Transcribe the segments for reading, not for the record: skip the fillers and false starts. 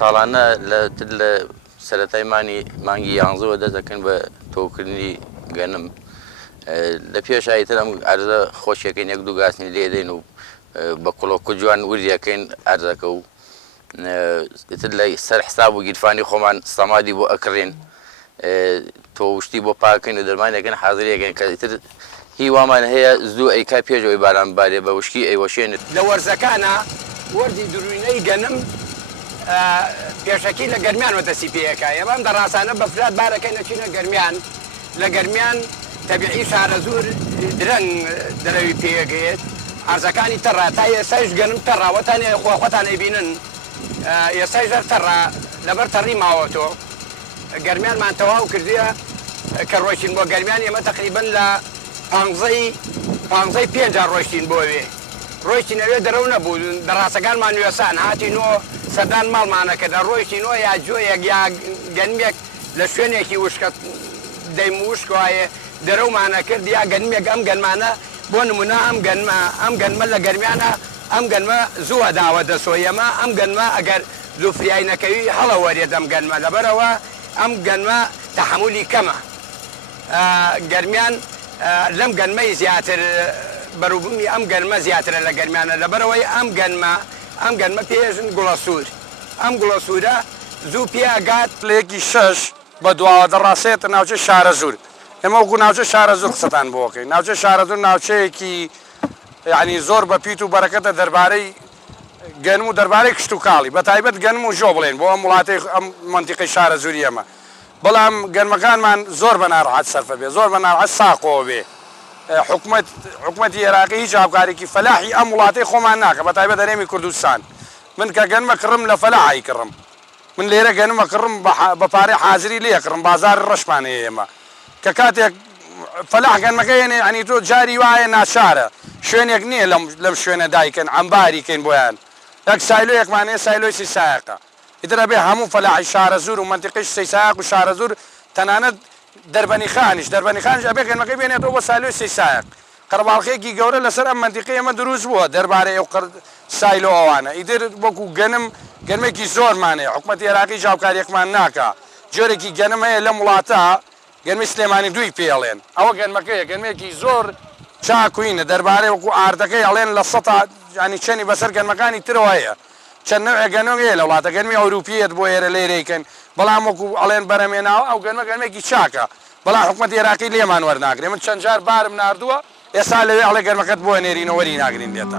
ساڵانە لە سەرەتای مانگی 11 دەست دەکەن بە تۆکردنی گەنم. لە پێشایتر ئەم ئەرزە خۆشیەکەین یەک دوو گاسنی لێدەین و بە کوڵۆکو جوان وریەکەین ئەرزەکە و تر لە سەر حساب و گیرفانی خۆمان سەمادی بۆ ئەکڕێن تۆشتی بۆ پاکەین و دەرمانەکەن حاضریەکەن کە تر هیوامان هەیە زوو ئەیکا پێشەوەی باران بارێ بە وشکی ئەیوەشێنێت. لە وەرزەکانە وەرزی دروینەی گەنم پێشەکی لە گەرمیان وەدەسی پێەکە ئێمەم دەڕاستانە بەفرات بارەکەی نەچینە گەرمیان لە گەرمیان تەبیعی شارە زۆر درەنگ دەرەوی پێگەیت ئارزەکانی تەڕا تا ئێسایش گەنم تەڕاوەتان خۆخۆتان ئەبینن ئێسای ژەر تەڕا لەبەر تەڕی ماوەتۆ گەرمیانمان تەواو کردووە کە ڕۆیشتین بۆ گەرمیان ئێمە تقریبن لە 15 ڕۆیشتین بۆوێ ڕۆیشتینەوێ دەرەو نەبوو دەڕاستەکانمان نوێسان هاتینەوە سەردان ماڵمانە کە دە ڕۆیشتینەوە یا جۆیەک یا گەنمێک لە شوێنێکی وشکە دەیم وشک وایە دەرەومانە کرد یا گەنمێک ئەم گەنمانە بۆ نمونە ئەم گەنمە لە گەرمیانە ئەم گەنمە زووە داوە دەسۆیەمە ئەم گەنمە ئەگەر زوفریای نەکەوی هەڵە وەرێت ئەم گەنمە لەبەرەوە ئەم گەنمە تەحمولی کەمە گەرمیان لەم گەنمەی زیاتر بەروبوومی ئەم گەنمە زیاترە لە گەرمیانە لەبەرەوەی ئەم گەنمە پێژن گوڵە سوور ئەم گوڵە سوورە زوو پێگات لێکی 6 بە دواوە دەڕاستێتە ناوچە شارە زور ئێمە وەکو ناوچە شارە زور قسەتان بۆکەین ناوچە شارە زور ناوچەیەکی یعنی زۆر بە پیت و بەرەکەتە دەربارەی گەنم و دەربارەی کشت و کاڵی بە تایبەت گەنم و ژۆ بڵێن بۆ ئەم وڵاتی ئەم منتیقەی شارە زوری ئەمە بەڵام گەنمەکانمان زۆر بە ناڕەحەت سەرفە بێ زۆر بە ناڕەحەت ساقۆ بێ حکوومەتی عێراقی هیچ هاوکارێکی فەلاحی ئەم وڵاتی خۆمان ناکە بە تایبەت هەرێمی کوردستان من کە گەنمە کڕم لە فەلاحی کڕم من لێرە گەنمە کڕم بە پارەی حازری لێ کڕم بازار ڕەشمانەیە ئێمە کە کاتێک فەلاح گەنمەکەیێنێ ئەنی تۆ جاری وایە ناچارە شوێنێک نییە لەم شوێنە دایکن ئەمباریکەین بۆیان یەک سایلۆیەکمانەیە سایلۆی سیسایەکە ئیترە بێ هەموو فەلاحی شارە زور و منتیقەی سیسایەک و شارە زور تەنانەت دەربەنی خانیش ئەبێ گەنمەکەی بێنێتەوە بۆ سایلۆی سیسایەک قەرەباڵغێکی گەورە لەسەر ئەم منتیقەی ئەمە دروست بووە دەربارەی ئەو سایلۆ ئەوانە ئیتر وەکو گەنمێکی زۆرمانەیە حکوومەتی عێراقی هاوکاریەکمان ناکە جۆرێکی گەنم هەیە لەم وڵاتە گەنمی سلێمانی دوی پێڵێن ئەوە گەنمەکەیە گەنمێکی زۆر چاکوینە دەربارەی وەکو ئاردەکەی ئەڵێن لە سەتا ینی چەنی بەسەر گەنمەکانی ترەوە هەیە چەند نوێ گەنمێ لە وڵاتە گەنمی ئەوروپیەت بۆ ئێرە لێرەیکەن بەڵام وەکو ئەڵێن بەرەمێناوە ئەو گەنمێکی چاکە بەڵام حکوومەتی عێراقی لێمان وەرناگرێ من چەند جار بارم ناردووە ئێستا لەوێ ئەڵێ گەنمەکەت بۆ نێرینەوە وەری ناگرین دێتە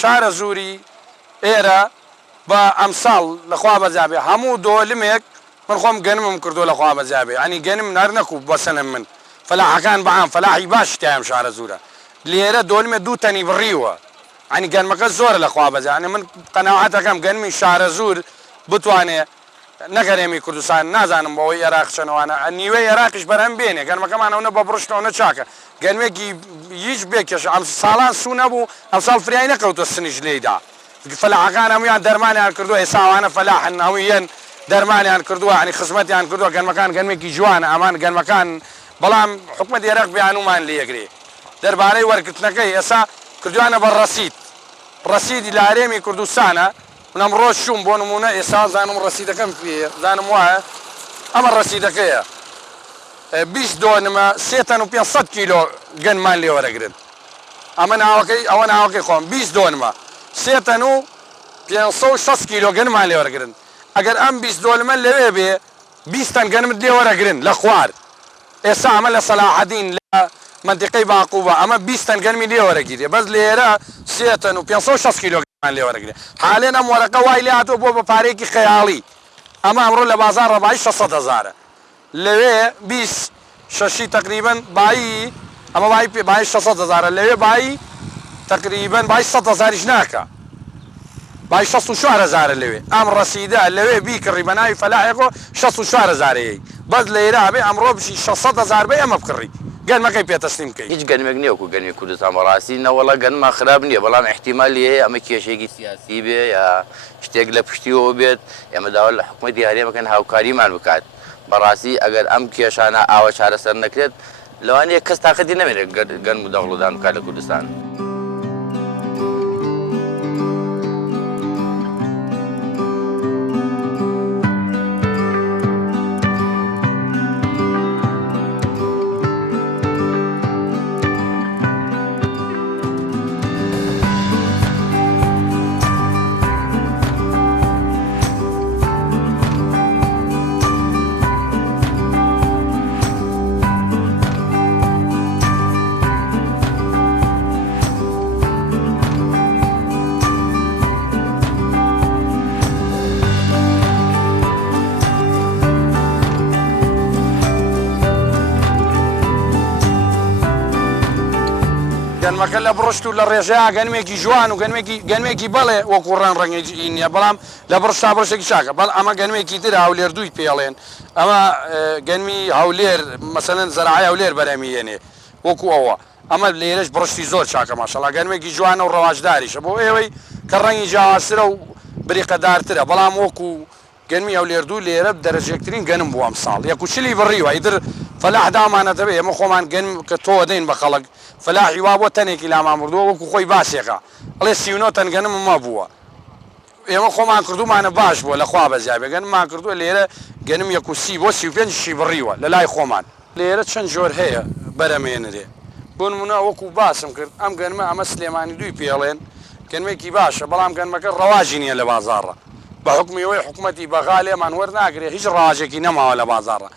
شارە زوری ئێرە بە ئەمساڵ لەخوا بەجابێ هەموو دۆلمێک من خۆم گەنمم کردو لەخوا بەجابێ ئەنی گەنم نەر نەکوب بەسەنم من فەلاحەکان بەعام فەلاحی باش تایم شارە زورە لێرە دۆلمێ دوو تەنی بڕیوە ئەنی گەنمەکە زۆرە لەخوا بەجا ئەنی من قەناعەتەکەم گەنمی شارە زور بتوانێ نەگەرێمی کوردستان نازانم بەوەی عێراق چەنەوانە نیوەی عێراقیش بەرهەم بێنێ گەنمەکەمانەوە بە بڕشتەوە چاکە گەنمێکی هیچ بێکێش ئەم ساڵان سوو نەبوو ئەم ساڵ فریای نەکەوتە سنیش لێدا فەلاحەکان هەمویان دەرمانیان کردووە ئێساوانە فەلاحن هەموویان دەرمانیان کردووە ینی خزمەتیان کردووە گەنمەکان گەنمێکی جوانە ئەمان گەنمەکان بەڵام حکومەت عێراق بیانومان لێگرێ دەربارەی وەرگرتنەکەی ئێستا کردوانە بە ڕەسیدی لە هەرێمی کوردستانە من ئەمڕۆ شوم بۆ نمونە ئێستا زانم ڕەسیدەکەم پێ زانم وایە ئەمە ڕەسیدەکەیە 20 دۆنمە 300 کیلۆ گەنمان لێ وەرەگرن ئەمە ناوەکەی خۆم 20 دۆنمە 560 کیلۆ گەنمان لێ وەرەگرن ئەگەر ئەم 20 دۆنمە لەوێ بێ 20 تەن گەنمت لێ وەرەگرن لە خوار ئێستا ئەمە لە سەلاحەدین لە منطقەی باقوبە ئەمە 20 تەن گەنمی لێ وەرەگیرێ بەس لێرە 560 کیلۆ گەنمان لێ وەرەگرێ حالێن ئەم وەرەقە وای لێ هاتووە بۆ بە پارێکی خەیاڵی ئەمە ئەمڕۆ لە بازار ڕەبایی 600,000 لەوێ 20 شەشی تقریبا بایی ئەمە بای 600,000 لەوێ بایی تقریبا بای 100,000 ناکە بای 64,000 لەوێ ئەم ڕەسیدە لەوێ بیکڕی بە ناوی فەلاحێکۆ 64,000 بەس لە ئێرا بێ ئەمڕۆ بشی 600,000 بێ ئەمە بکڕی گەنمەکەی پێتەسلیم بکەیت هیچ گەنمێک نییە وەکو گەنمی کوردستان بەڕاستی نەوەڵە گەنما خراپ نییە بەڵام احتیمالی هەیە ئەمە کێشێکی سیاسی بێ یا شتێک لە پشتیەوە بێت ئێمە داوا لە حکومەتی هەرێمەکەن هاوکاریمان بکات بەڕاستی ئەگەر ئەم کێشانە ئاوە چارەسەر نەکرێت لەوانەیە کەس تاقەتی نەمێنێت گەنم و دەوڵەدان بکات لە کوردستان. گەنمەکە لە بڕشت و لە ڕێژەیە گەنمێکی جوان و گەنمێکی بەڵێ وەکو ڕەن ڕەنگی نییە بەڵام لە بڕش تا بڕشێکی چاکە بەڵ ئەمە گەنمێکی تر هەولێر دووی پێڵێن ئەمە گەنمی هەولێر مەسەلەن زەراعی هەولێر بەرەمیێنێ وەکو ئەوە ئەمە لێرەش بڕشتی زۆر چاکە ماشەڵڵا گەنمێکی جوانە و ڕەواژداریشە بۆ ئێوەی کە ڕەنگی جیاوازترە و بریقەدارترە بەڵام وەکو گەنمی هەولێر دوو لێرە دەرەجێکترین گەنم بووە ئەم ساڵ یەک و چلی بڕیوە ئیتر فەلاح دامانەتە بێ ئێمە خۆمان گەنم کە تۆ دەین بە خەڵک فەلاحی وا بۆ تەنێکی لامان بردووە وەکو خۆی باسێکە ئەڵێ 39 تەن گەنم مە بووە ئێمە خۆمان کردومانە باش بووە لەخوا بەزیابێ گەنممان کردووە لێرە گەنم 1 و 30 بۆ 35 شی بڕیوە لە لای خۆمان لێرە چەند جۆر هەیە بەرەمێنرێ بۆ نمونە وەکو باسم کرد ئەم گەنمە ئەمە سلێمانی دووی پێڵێن گەنمێکی باشە بەڵام گەنمەکە ڕەواژی نییە لە بازاڕە بە حکمیەوەی حکوومەتی بەغا لێمان وەرناگرێ هیچ ڕواژێکی نەماوە لە بازاڕە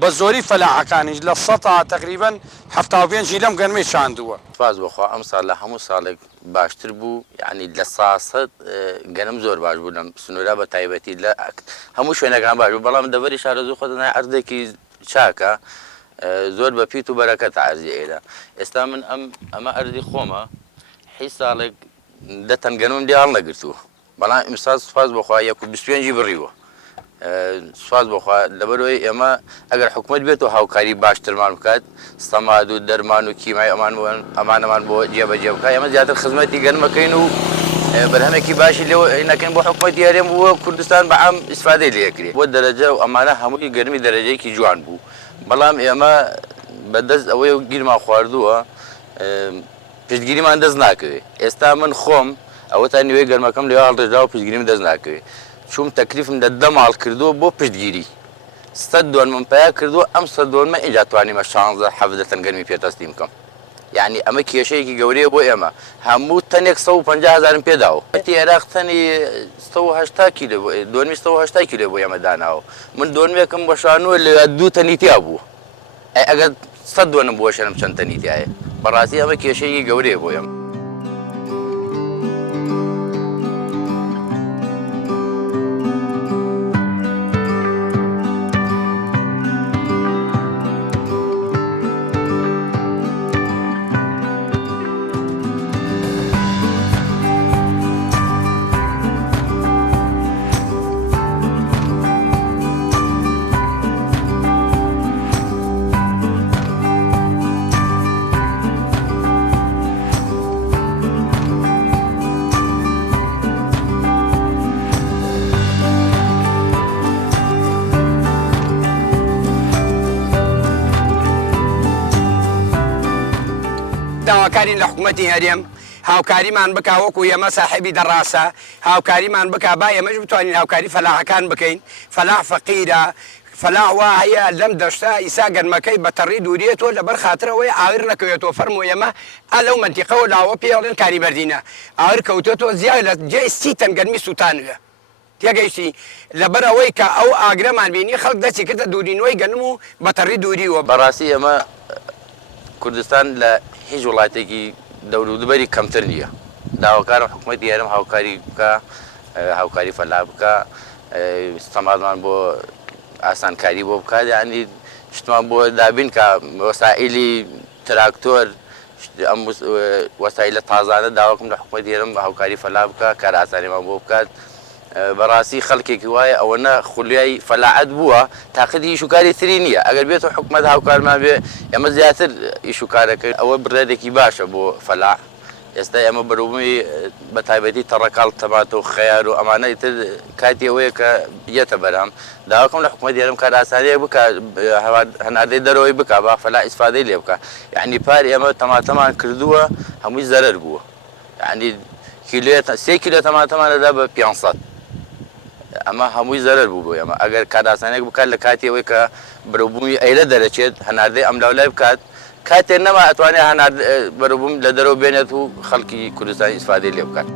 بە زۆری فەلاحەکانیش لە 100 تقریبا 75 لەم گەنمەی چاندووە سپاس بخوا ئەم ساڵ لە هەموو ساڵێک باشتر بوو یعنی لە ساسەد گەنم زۆر باش بوو لەم سنوورە بە تایبەتی لە هەموو شوێنەکان باش بوو بەڵام دەبەری شارەزوو خۆتەنای عەرزێکی چاکە زۆر بە پیت و بەرەکەت عەرزی ئێرە ئێستا من ئەمە ئەرزی خۆمە هیچ ساڵێک 10 تەن گەنمم لێ هەڵ نەگرتووە بەڵام ئیمسال سوپاس بخوا 1 و 25 بڕیوە سوپاس بخوا لەبەرەوەی ئێمە ئەگەر حکومەت بێت و هاوکاری باشترمان بکات سەماد و دەرمان و کیمای ئەمانەمان بۆ جێبەجێ بکات ئێمە زیاتر خزمەتی گەنمەکەین و بەرهەمێکی باشی لێ نەکەین بۆ حکومەتی هەرێم بووە کوردستان بە عام ئیسفادەی لێکرێت بۆ دەرەجە و ئەمانە هەمووی گەرمی دەرەجەیەکی جوان بوو بەڵام ئێمە بەدەست ئەوەی گیرمان خواردووە پشتگیریمان دەست ناکەوێت ئێستا من خۆم ئەوە تا نیوەی گەرمەکەم لێ هەڵدەژدا و پشتگیریم دەست ناکەوێت چوم تەکلیفم لە 10 ماڵ کردووە بۆ پشتگیری 100 دۆنمم پیا کردووە ئەم 100 دۆنمە ئینجا توانیمە 16 تەن گەرمی پێتەسلیم بکەم یعنی ئەمە کێشەیەکی گەورەیە بۆ ئێمە هەموو تەنێک 150,000 پێداوە عێراق تەنی 180 کیلۆ دۆنمی 180 کیلۆ بۆ ئێمە داناوە من دۆنمێکم بەشانووە لە 2 تەنی تیا بووە ئەگەر 100 دۆنم بۆ شەرم چەند تەنی تایە بەڕاستی ئەمە کێشەیەکی گەورەیە بۆ ئێمە داواکارین لە حکوومەتی هەرێم هاوکاریمان بک وەکو ئێمە ساحبی دەڕاستە هاوکاریمان بک با ئێمەش بتوانین هاوکاری فەلاحەکان بکەین فەلاح فەقیرە فەلاح وا هەیە لەم دەشتا ئیسا گەنمەکەی بەتەڕی دووریێتەوە لەبەر خاترەوەی ئاگر نەکەوێتەوە فەرموو ئێمە لەو منتیقەوە لاوە پێڵێن کاری بەردینە ئاگر کەوتێتەوە زیاد لە جێ 30 تەن گەرمی سووتانوێ تێگەیشتی لەبەرەوەی کە ئەو ئاگرەمان بینی خەڵک دەستی کردە دوورینەوەی گەنم و بەتەڕی دووریوە بەڕاستی ئەمە کوردستان لە هیچ وڵاتێکی دەوروبەری کەمتر نییە داواکارم حکوومەتی هەرێم هاوکاری بکە هاوکاری فەلاح بکە استەماڵمان بۆ ئاسانکاری بۆ بکات یعنی شتمان بۆ دابین کە وەسائلی تراکتۆر ئەم وەسایلە تازانە داواکەم لە حکوومەتی هەرێم هاوکاری فەلاح بکە کار ئاسانیمان بۆ بکات بەڕاستی خەڵکێکی وایە ئەوەنە خولیای فەلاحەت بووە تاقەتی ئیشوکاری تری نییە ئەگەر بێتەوە حکوومەت هاوکارمان بێ ئێمە زیاتر ئیشوکارەکەین ئەوە بڕێدێکی باشە بۆ فەلاح ئێستا ئێمە بەروبوومی بە تایبەتی تەڕەکاڵ تەماتە و خەیار و ئەمانە تر کاتی ئەوەیە کە یەتە بەرام داواکەم لە حکوومەتی هەرێم کار ئاسانیە بکە هەناردەی دەرەوەی بکە با فەلاح ئیسفادەی لێ بکە یعنی پار ئێمە تەماتەمان کردووە هەمووی زەرەر بووە یعنی سێ کیلۆ تەماتەمانەدا بە 500 ئەمە هەمووی زەرەر بوو بۆ ئێمە ئەگەر کاراسانێک بکات لە کاتیەوەی کە بەرەوبوومی ئەیرە دەرەچێت هەناردەی ئەملاولای بکات کاتێک نەما ئەتوانێت هەنارد بەرەوبووم لە دەرەوە بێنێت و خەڵکی کوردستانی ئیسفادەی لێ بکات.